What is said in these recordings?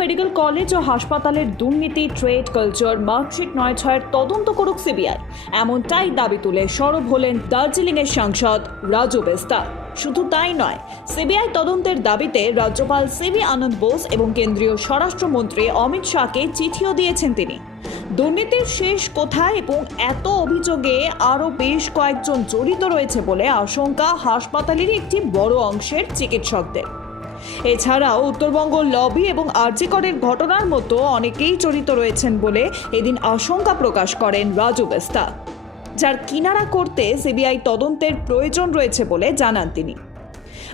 Medical college ও হাসপাতালের দুর্নীতি, trade culture, marksheet নয় ছয়ের তদন্ত করুক সিবিআই। এমনটাই দাবি তুলে সরব হলেন দার্জিলিংয়ের সাংসদ রাজু বেস্তা। শুধু তাই নয়, সিবিআই তদন্তের দাবিতে রাজ্যপাল সিবি আনন্দ বোস এবং কেন্দ্রীয় স্বরাষ্ট্রমন্ত্রী অমিত শাহকে চিঠিও দিয়েছেন তিনি। দুর্নীতির শেষ কোথায় এবং এত অভিযোগে আরও বেশ কয়েকজন জড়িত রয়েছে বলে আশঙ্কা হাসপাতালেরই একটি বড় অংশের চিকিৎসকদের। এছাড়াও উত্তরবঙ্গ লবি এবং আরজিকরের ঘটনার মতো অনেকেই জড়িত রয়েছেন বলে এদিন আশঙ্কা প্রকাশ করেন রাজু বেস্তা। যার কিনারা করতে সিবিআই তদন্তের প্রয়োজন রয়েছে বলে জানান তিনি।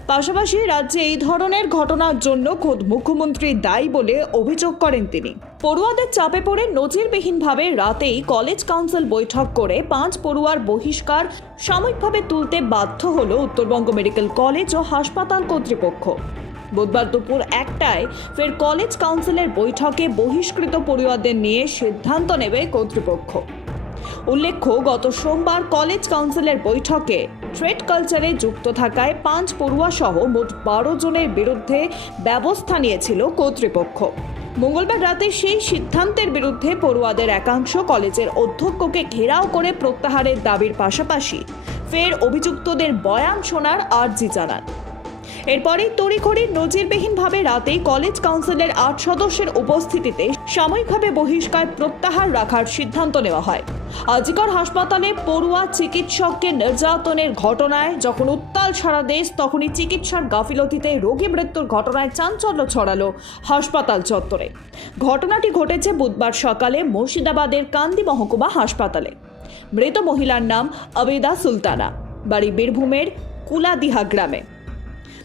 পাশাপাশি রাজ্যে এই ধরনের ঘটনার জন্য খোদ মুখ্যমন্ত্রী দায়ী বলে অভিযোগ করেন তিনি। পড়ুয়াদের চাপে পড়ে নজিরবিহীনভাবে রাতেই কলেজ কাউন্সিল বৈঠক করে পাঁচ পড়ুয়ার বহিষ্কার সাময়িকভাবে তুলতে বাধ্য হল উত্তরবঙ্গ মেডিকেল কলেজ ও হাসপাতাল কর্তৃপক্ষ। বুধবার দুপুর একটায় ফের কলেজ কাউন্সিলের বৈঠকে বহিষ্কৃত পড়ুয়াদের নিয়ে সিদ্ধান্ত নেবে কর্তৃপক্ষ। উল্লেখ্য, গত সোমবার কলেজ কাউন্সিলের বৈঠকে ট্রেড কালচারে যুক্ত থাকায় পাঁচ পড়ুয়াসহ মোট বারো জনের বিরুদ্ধে ব্যবস্থা নিয়েছিল কর্তৃপক্ষ। মঙ্গলবার রাতে সেই সিদ্ধান্তের বিরুদ্ধে পড়ুয়াদের একাংশ কলেজের অধ্যক্ষকে ঘেরাও করে প্রত্যাহারের দাবির পাশাপাশি ফের অভিযুক্তদের বয়ান শোনার আর্জি জানান। এরপরেই তড়িঘড়ি নজিরবিহীনভাবে রাতেই কলেজ কাউন্সিলের আট সদস্যের উপস্থিতিতে সাময়িকভাবে বহিষ্কার প্রত্যাহার রাখার সিদ্ধান্ত নেওয়া হয়। আজিকর হাসপাতালে পড়ুয়া চিকিৎসককে নির্যাতনের ঘটনায় যখন উত্তাল সারা দেশ, তখনই চিকিৎসার গাফিলতিতে রোগী মৃত্যুর ঘটনায় চাঞ্চল্য ছড়ালো হাসপাতাল চত্বরে। ঘটনাটি ঘটেছে বুধবার সকালে মুর্শিদাবাদের কান্দি মহকুমা হাসপাতালে। মৃত মহিলার নাম আবেদা সুলতানা। বাড়ি বীরভূমের কুলাদিহা গ্রামে।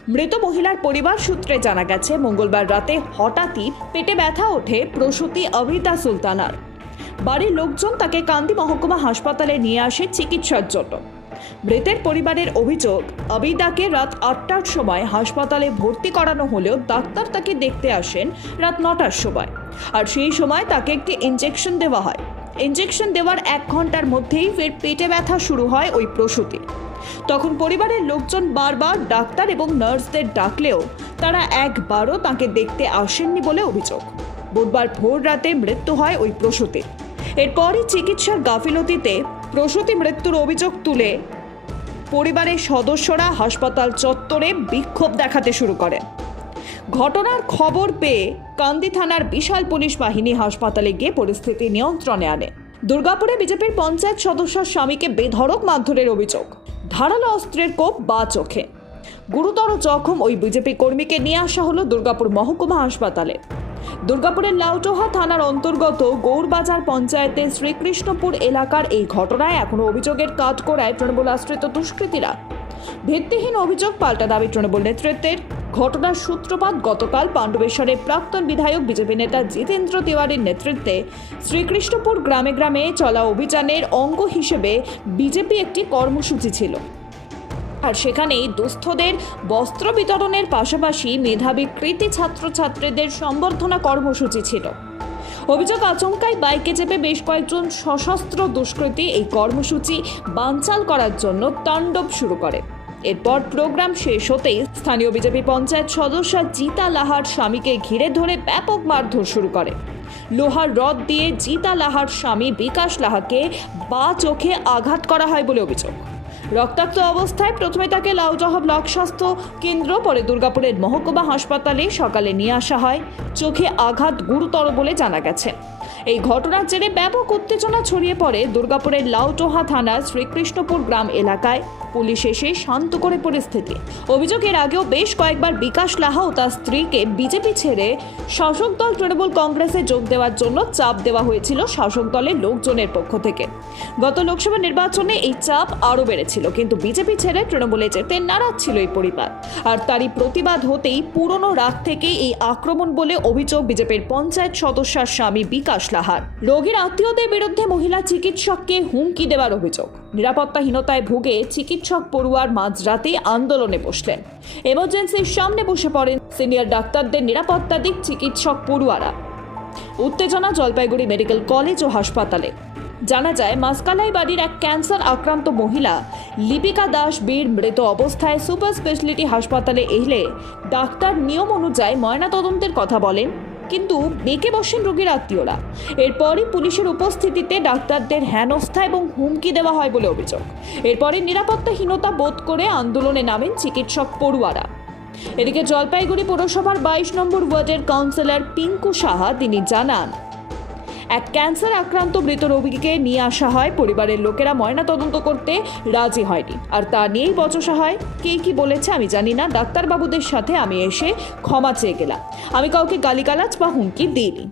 মৃত মহিলার পরিবার সূত্রে জানা গেছে, মঙ্গলবার রাতে হঠাৎই পেটে ব্যথা ওঠে প্রসূতি অবিতা সুলতানার। বাড়ির লোকজন তাকে কান্দি মহকুমা হাসপাতালে নিয়ে আসে চিকিৎসার জন্য। মৃতের পরিবারের অভিযোগ আবিদাকে রাত আটটার সময় হাসপাতালে ভর্তি করানো হলেও ডাক্তার তাকে দেখতে আসেন রাত নটার সময়। আর সেই সময় তাকে একটি ইঞ্জেকশন দেওয়া হয়। ইঞ্জেকশন দেওয়ার এক ঘণ্টার মধ্যেই ফের পেটে ব্যথা শুরু হয় ওই প্রসূতির। তখন পরিবারের লোকজন বারবার ডাক্তার এবং নার্সদের ডাকলেও তারা একবারও তাকে দেখতে আসেননি বলে অভিযোগ। বুধবার ভোর রাতে মৃত্যু হয় ওই প্রসূতির এরপরই চিকিৎসার গাফিলতিতে প্রসূতি মৃত্যুর অভিযোগ তুলে পরিবারের সদস্যরা হাসপাতাল চত্বরে বিক্ষোভ দেখাতে শুরু করেন ঘটনার খবর পেয়ে কান্দি থানার বিশাল পুলিশ বাহিনী হাসপাতালে গিয়ে পরিস্থিতি নিয়ন্ত্রণে আনে। দুর্গাপুরে বিজেপির পঞ্চায়েত সদস্যর স্বামীকে বেধড়ক মারধরের অভিযোগ। ধারালো অস্ত্রের কোপ বা চোখে। গুরুতর জখম ওই বিজেপি কর্মীকে নিয়ে আসা হলো দুর্গাপুর মহকুমা হাসপাতালে। দুর্গাপুরের লাউটোহা থানার অন্তর্গত গৌরবাজার পঞ্চায়েতের শ্রীকৃষ্ণপুর এলাকার এই ঘটনায় এখনও অভিযোগের কাজ করায় তৃণমূল আশ্রিত দুষ্কৃতীরা ভিত্তিহীন অভিযোগ পাল্টা দাবি তৃণমূল নেতৃত্বের। ঘটনার সূত্রপাত গতকাল পাণ্ডবেশ্বরের প্রাক্তন বিধায়ক বিজেপি নেতা জিতেন্দ্র তিওয়ারির নেতৃত্বে শ্রীকৃষ্ণপুর গ্রামে গ্রামে চলা অভিযানের অঙ্গ হিসেবে বিজেপি একটি কর্মসূচি ছিল। আর সেখানেই দুস্থদের বস্ত্র বিতরণের পাশাপাশি মেধাবী কৃতি ছাত্রছাত্রীদের সম্বর্ধনা কর্মসূচি ছিল। অভিযোগ আচমকাই বাইকে চেপে বেশ কয়েকজন সশস্ত্র দুষ্কৃতী এই কর্মসূচি বানচাল করার জন্য তাণ্ডব শুরু করে। এরপর প্রোগ্রাম শেষ হতেই স্থানীয় বিজেপি পঞ্চায়েত সদস্য জিতা লাহার স্বামীকে ঘিরে ধরে ব্যাপক মারধর শুরু করে। লোহার রড দিয়ে জিতা লাহার স্বামী বিকাশ লাহাকে বা চোখে আঘাত করা হয় বলে অভিযোগ। রক্তাক্ত অবস্থায় প্রথমে তাকে লাউজহ ব্লক স্বাস্থ্য কেন্দ্র, পরে দুর্গাপুরের মহকুমা হাসপাতালে সকালে নিয়ে আসা হয়। চোখে আঘাত গুরুতর বলে জানা গেছে। এই ঘটনার জেরে ব্যাপক উত্তেজনা ছড়িয়ে পড়ে দুর্গাপুরের লাউটোহা থানার শ্রীকৃষ্ণপুর গ্রাম এলাকায়। পুলিশ এসে শান্ত করে পরিস্থিতি। অভিযোগের আগেও বেশ কয়েকবার বিকাশ লাহা ও তার স্ত্রীকে বিজেপি ছেড়ে শাসক দল তৃণমূল কংগ্রেসে যোগ দেওয়ার জন্য চাপ দেওয়া হয়েছিল শাসক দলের লোকজনের পক্ষ থেকে। গত লোকসভা নির্বাচনে এই চাপ আরও বেড়েছিল, কিন্তু বিজেপি ছেড়ে তৃণমূলে যেতে নারাজ ছিল এই পরিবার। আর তারই প্রতিবাদ হতেই পুরনো রাগ থেকেই এই আক্রমণ বলে অভিযোগ বিজেপির পঞ্চায়েত সদস্যার স্বামী বিকাশ লাহার। রোগীর আত্মীয়দের বিরুদ্ধে মহিলা চিকিৎসককে হুমকি দেওয়ার অভিযোগ। নিরাপত্তাহীনতায় ভুগে চিকিৎসক পড়ুয়ার মাঝরাতে আন্দোলনে বসলেন। এমার্জেন্সির সামনে বসে পড়েন সিনিয়র ডাক্তারদের নিরাপত্তা দিক চিকিৎসক পড়ুয়ারা। উত্তেজনা জলপাইগুড়ি মেডিকেল কলেজ ও হাসপাতালে। জানা যায় মাসকালাই বাড়ির এক ক্যান্সার আক্রান্ত মহিলা লিপিকা দাস বীর মৃত অবস্থায় সুপার স্পেশালিটি হাসপাতালে এলে ডাক্তার নিয়ম অনুযায়ী ময়নাতদন্তের কথা বলেন। কিন্তু বেঁকে বসেন রোগীর আত্মীয়রা। এরপরই পুলিশের উপস্থিতিতে ডাক্তারদের হেনস্থা এবং হুমকি দেওয়া হয় বলে অভিযোগ। এরপরে নিরাপত্তাহীনতা বোধ করে আন্দোলনে নামেন চিকিৎসক পড়ুয়ারা। এদিকে জলপাইগুড়ি পৌরসভার বাইশ নম্বর ওয়ার্ডের কাউন্সিলর পিঙ্কু সাহা তিনি জানান এক ক্যান্সার আক্রান্ত মৃত রোগীকে নিয়ে আসা হয়। পরিবারের লোকেরা ময়না তদন্ত করতে রাজি হয়নি। আর তা নিয়েই বচসা হয়। কে কি বলেছে আমি জানি না। ডাক্তারবাবুদের সাথে আমি এসে ক্ষমা চেয়ে গেলাম। আমি কাউকে গালিগালাজ বা হুমকি দিইনি।